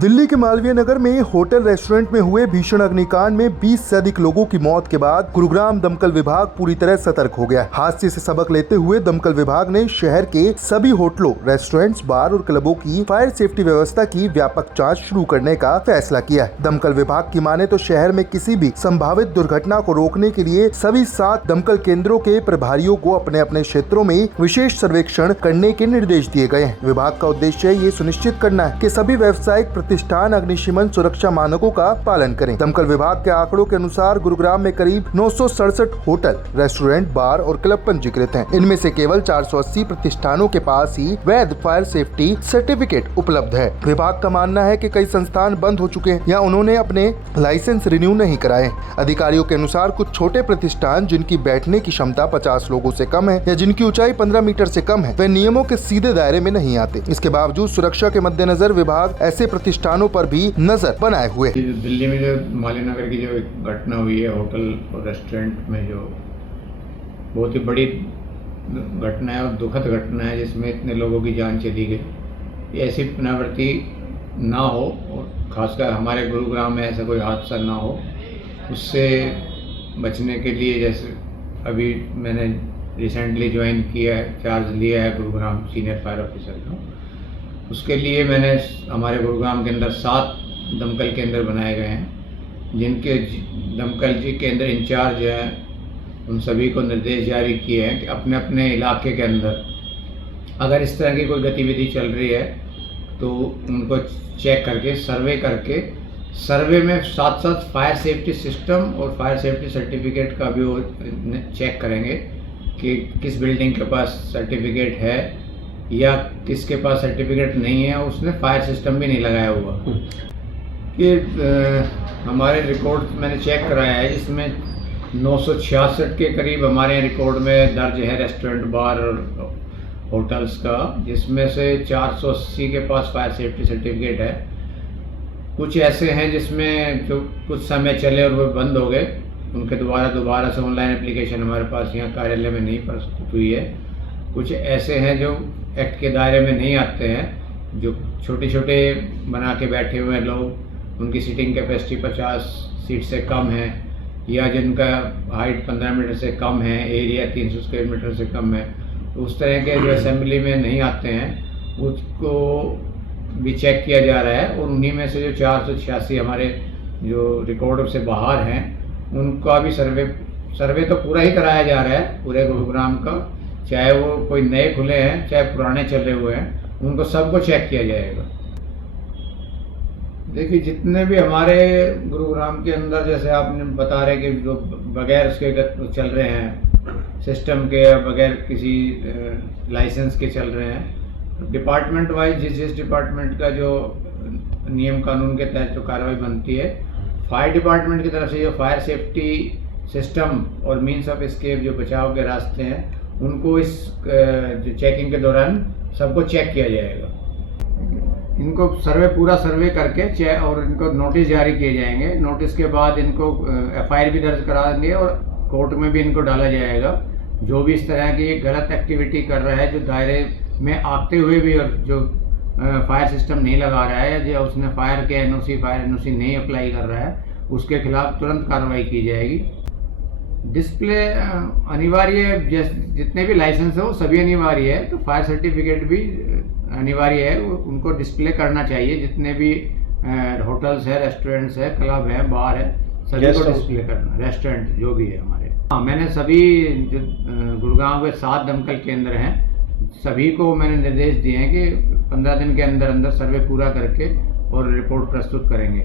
दिल्ली के मालवीय नगर में hotel restaurant में हुए भीषण अग्निकांड में 20 से अधिक लोगों की मौत के बाद गुरुग्राम दमकल विभाग पूरी तरह सतर्क हो गया। हादसे से सबक लेते हुए दमकल विभाग ने शहर के सभी होटलों, रेस्टोरेंट्स, बार और क्लबों की फायर सेफ्टी व्यवस्था की व्यापक जांच शुरू करने का फैसला किया है। दमकल विभाग की माने तो शहर में किसी भी संभावित दुर्घटना को रोकने के लिए सभी 7 दमकल केंद्रों के प्रभारियों को अपने अपने क्षेत्रों में विशेष सर्वेक्षण करने के निर्देश दिए गए हैं। विभाग का उद्देश्य ये सुनिश्चित करना है कि सभी व्यावसायिक प्रतिष्ठान अग्निशमन सुरक्षा मानकों का पालन करें। दमकल विभाग के आंकड़ों के अनुसार गुरुग्राम में करीब 967 होटल, रेस्टोरेंट, बार और क्लब पंजीकृत हैं। इनमें से केवल 480 प्रतिष्ठानों के पास ही वैध फायर सेफ्टी सर्टिफिकेट उपलब्ध है। विभाग का मानना है कि कई संस्थान बंद हो चुके हैं या उन्होंने अपने लाइसेंस रिन्यू नहीं कराए। अधिकारियों के अनुसार कुछ छोटे प्रतिष्ठान जिनकी बैठने की क्षमता 50 लोगों से कम है या जिनकी ऊंचाई 15 मीटर से कम है, वे नियमों के सीधे दायरे में नहीं आते। इसके बावजूद सुरक्षा के मद्देनजर विभाग ऐसे प्रतिष्ठानों पर भी नजर बनाए हुए। दिल्ली में जो मालवीय नगर की जो घटना हुई है, होटल और रेस्टोरेंट में, जो बहुत ही बड़ी घटना है और दुखद घटना है, जिसमें इतने लोगों की जान चली गई। ऐसी पुनरावृत्ति ना हो और खासकर हमारे गुरुग्राम में ऐसा कोई हादसा ना हो, उससे बचने के लिए, जैसे अभी मैंने रिसेंटली ज्वाइन किया है, चार्ज लिया है गुरुग्राम सीनियर फायर ऑफिसर का, उसके लिए मैंने हमारे गुरुग्राम के अंदर 7 दमकल केंद्र बनाए गए हैं, जिनके दमकल जी केंद्र इंचार्ज हैं, उन सभी को निर्देश जारी किए हैं कि अपने अपने इलाके के अंदर अगर इस तरह की कोई गतिविधि चल रही है तो उनको चेक करके, सर्वे में साथ साथ फायर सेफ्टी सिस्टम और फायर सेफ्टी सर्टिफिकेट का भी वो चेक करेंगे कि किस बिल्डिंग के पास सर्टिफिकेट है या किसके पास सर्टिफिकेट नहीं है, उसने फायर सिस्टम भी नहीं लगाया हुआ। कि हमारे रिकॉर्ड मैंने चेक कराया है, जिसमें 966 के करीब हमारे यहाँ रिकॉर्ड में दर्ज है रेस्टोरेंट, बार और होटल्स का, जिसमें से 480 के पास फायर सेफ्टी सर्टिफिकेट है। कुछ ऐसे हैं जिसमें जो कुछ समय चले और वो बंद हो गए, उनके दोबारा से ऑनलाइन एप्लीकेशन हमारे पास यहाँ कार्यालय में नहीं प्रस्तुत हुई है। कुछ ऐसे हैं जो एक्ट के दायरे में नहीं आते हैं, जो छोटे बना के बैठे हुए हैं लोग, उनकी सीटिंग कैपेसिटी 50 सीट से कम है या जिनका हाइट 15 मीटर से कम है, एरिया 300 स्क्वायर मीटर से कम है, तो उस तरह के जो असेंबली में नहीं आते हैं, उसको भी चेक किया जा रहा है। और उन्हीं में से जो 486 हमारे जो रिकॉर्ड से बाहर हैं, उनका भी सर्वे तो पूरा ही कराया जा रहा है पूरे गुरुग्राम का, चाहे वो कोई नए खुले हैं चाहे पुराने चले हुए हैं, उनको सबको चेक किया जाएगा। देखिए, जितने भी हमारे गुरुग्राम के अंदर, जैसे आपने बता रहे कि जो बगैर उसके चल रहे हैं सिस्टम के, या बगैर किसी लाइसेंस के चल रहे हैं, डिपार्टमेंट वाइज जिस डिपार्टमेंट का जो नियम कानून के तहत जो कार्रवाई बनती है, फायर डिपार्टमेंट की तरफ से जो फायर सेफ्टी सिस्टम और मीन्स ऑफ एस्केप, जो बचाव के रास्ते हैं, उनको इस जो चेकिंग के दौरान सबको चेक किया जाएगा। इनको पूरा सर्वे करके और इनको नोटिस जारी किए जाएंगे। नोटिस के बाद इनको FIR भी दर्ज करा देंगे और कोर्ट में भी इनको डाला जाएगा। जो भी इस तरह की गलत एक्टिविटी कर रहा है, जो दायरे में आते हुए भी और जो फायर सिस्टम नहीं लगा रहा है, या जो उसने फायर NOC नहीं अप्लाई कर रहा है, उसके खिलाफ तुरंत कार्रवाई की जाएगी। डिस्प्ले अनिवार्य, जितने भी लाइसेंस है वो सभी अनिवार्य है, तो फायर सर्टिफिकेट भी अनिवार्य है, उनको डिस्प्ले करना चाहिए। जितने भी होटल्स है, रेस्टोरेंट्स है, क्लब है, बार है, सभी को डिस्प्ले करना, रेस्टोरेंट जो भी है हमारे। हाँ, मैंने सभी जो गुरुग्राम के 7 दमकल केंद्र हैं, सभी को मैंने निर्देश दिए हैं कि 15 दिन के अंदर सर्वे पूरा करके और रिपोर्ट प्रस्तुत करेंगे।